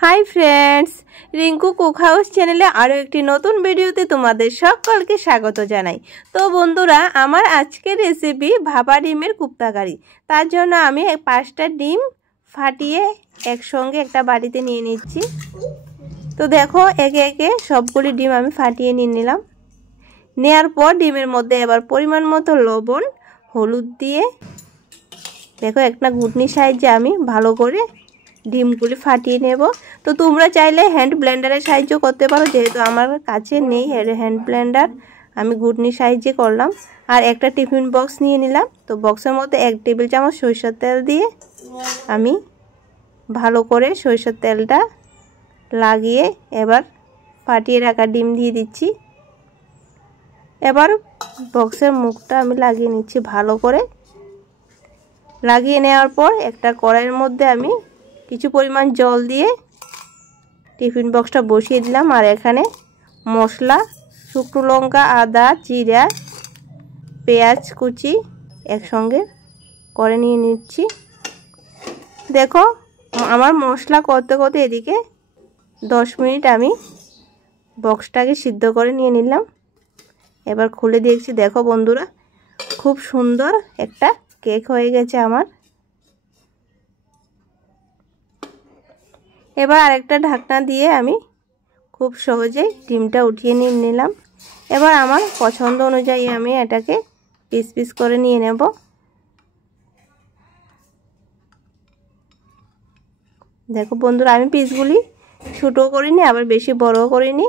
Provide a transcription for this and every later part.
High friends Rinku cook house चैनेले आरो एकटी नतून भिडियोते तुम्हादेर सकलके स्वागत जानाई। तो बंधुरा आमार आजकेर रेसिपि भापा डिमेर कुप्ताकारी। तार जोन्नो आमी 5टा डिम फाटिए एकसंगे एकटा बाटिते निये निচ্ছি। तो देखो एके एके सबगुली डिम आमी फाटिए निये निलाम। नेওয়ার पर डिमेर मध्य एबार परिमाण मतो लवण हलुद दिए देखो एकटा घुटनी साहाज्ये आमी भालो करे ডিমগুলি ফাটিয়ে নেব। তো তোমরা চাইলে হ্যান্ড ব্লেন্ডারের সাহায্য করতে পারো, যেহেতু আমার কাছে নেই হ্যান্ড ব্লেন্ডার আমি ঘুটনির সাহায্যে করলাম। আর একটা টিফিন বক্স নিয়ে নিলাম। তো বক্সের মধ্যে 1 টেবিল চামচ সরিষার তেল দিয়ে আমি ভালো করে সরিষার তেলটা লাগিয়ে এবার ফাটিয়ে রাখা ডিম দিয়ে দিচ্ছি। এবার বক্সের মুখটা আমি লাগিয়ে নিচ্ছি ভালো করে। লাগিয়ে নেওয়ার পর একটা কড়াইয়ের মধ্যে আমি কিছু পরিমাণ জল দিয়ে টিফিন বক্সটা বসিয়ে দিলাম। আর এখানে মশলা শুকনো লঙ্কা আদা জিরা পেঁয়াজ কুচি একসঙ্গে করে নিয়ে নিচ্ছি। দেখো আমার মশলা করতে করতে এদিকে 10 মিনিট আমি বক্সটাকে সিদ্ধ করে নিয়ে নিলাম। এবার খুলে দেখছি, দেখো বন্ধুরা খুব সুন্দর একটা কেক হয়ে গেছে আমার। এবার আরেকটা ঢাকনা দিয়ে আমি খুব সহজেই ডিমটা উঠিয়ে নিয়ে নিলাম। এবার আমার পছন্দ অনুযায়ী আমি এটাকে পিস পিস করে নিয়ে নেব। দেখো বন্ধুরা আমি পিসগুলি ছোটো করিনি আবার বেশি বড়ও করিনি।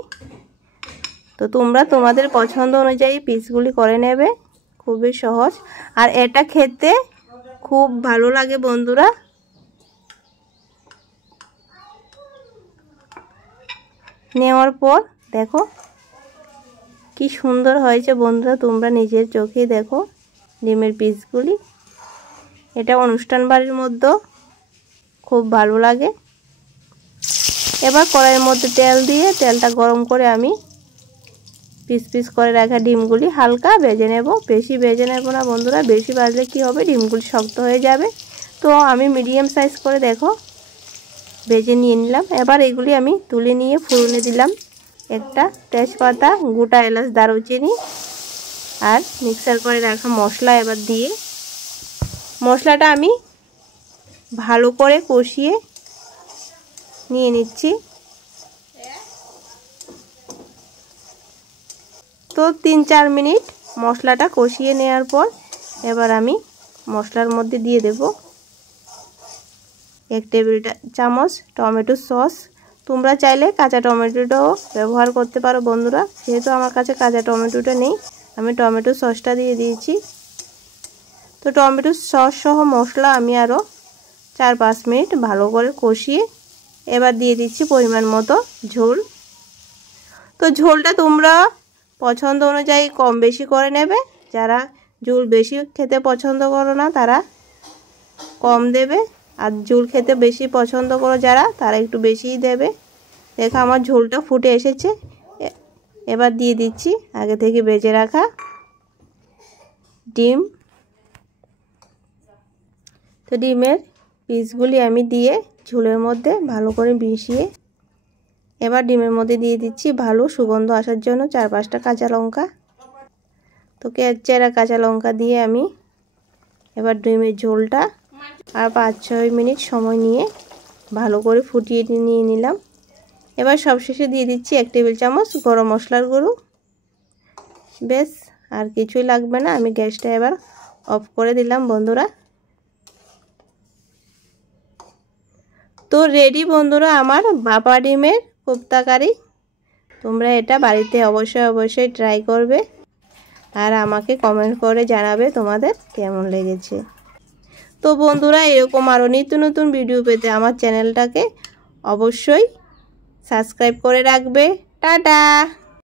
তো তোমরা তোমাদের পছন্দ অনুযায়ী পিসগুলি করে নেবে, খুবই সহজ। আর এটা খেতে খুব ভালো লাগে বন্ধুরা। নেওয়ার পর দেখো কি সুন্দর হয়েছে বন্ধুরা, তোমরা নিজের চোখেই দেখো ডিমের পিসগুলি। এটা অনুষ্ঠান বাড়ির মধ্যে খুব ভালো লাগে। এবার কড়াইয়ের মধ্যে তেল দিয়ে তেলটা গরম করে আমি পিস পিস করে রাখা ডিমগুলি হালকা ভেজে নেব। বেশি ভেজে নেব না বন্ধুরা, বেশি ভাজলে কি হবে ডিমগুলি শক্ত হয়ে যাবে। তো আমি মিডিয়াম সাইজ করে দেখো ভেজে নিয়ে নিলাম। এবার এগুলি আমি তুলে নিয়ে ফোড়নে দিলাম একটা তেজপাতা গোটা এলাচ দারুচিনি আর মিক্সার করে রাখা মশলা। এবার দিয়ে মশলাটা আমি ভালো করে কষিয়ে নিয়ে নিচ্ছি। তো 3-4 মিনিট মশলাটা কষিয়ে নেওয়ার পর এবার আমি মশলার মধ্যে দিয়ে দেব 1 টেবিল চামচ টমেটো সস। তোমরা চাইলে কাঁচা টমেটোটাও ব্যবহার করতে পারো বন্ধুরা, যেহেতু আমার কাছে কাঁচা টমেটোটা নেই আমি টমেটো সসটা দিয়ে দিয়েছি। তো টমেটো সস সহ মশলা আমি আরও 4-5 মিনিট ভালো করে কষিয়ে এবার দিয়ে দিচ্ছি পরিমাণ মতো ঝোল। তো ঝোলটা তোমরা পছন্দ অনুযায়ী কম বেশি করে নেবে। যারা ঝোল বেশি খেতে পছন্দ করো না তারা কম দেবে, আর ঝোল খেতে বেশি পছন্দ করো যারা তারা একটু বেশিই দেবে। দেখো আমার ঝোলটা ফুটে এসেছে। এবার দিয়ে দিচ্ছি আগে থেকে ভেজে রাখা ডিম। তো ডিমের পিসগুলি আমি দিয়ে ঝোলের মধ্যে ভালো করে মিশিয়ে এবার ডিমের মধ্যে দিয়ে দিচ্ছি ভালো সুগন্ধ আসার জন্য 4-5টা কাঁচা লঙ্কা। তো চেরা কাঁচা লঙ্কা দিয়ে আমি এবার ডিমের ঝোলটা আর 5-6 মিনিট সময় নিয়ে ভালো করে ফুটিয়ে নিয়ে নিলাম। এবার সবশেষে দিয়ে দিচ্ছি 1 টেবিল চামচ গরম মশলার গুঁড়ো। বেশ আর কিছুই লাগবে না, আমি গ্যাসটা এবার অফ করে দিলাম বন্ধুরা। তো রেডি বন্ধুরা আমার ভাপা ডিমের কোপ্তাকারি। তোমরা এটা বাড়িতে অবশ্যই ট্রাই করবে আর আমাকে কমেন্ট করে জানাবে তোমাদের কেমন লেগেছে। তো বন্ধুরা এরকম আরও নিত্য নতুন ভিডিও পেতে আমার চ্যানেলটাকে অবশ্যই সাবস্ক্রাইব করে রাখবে। টাটা।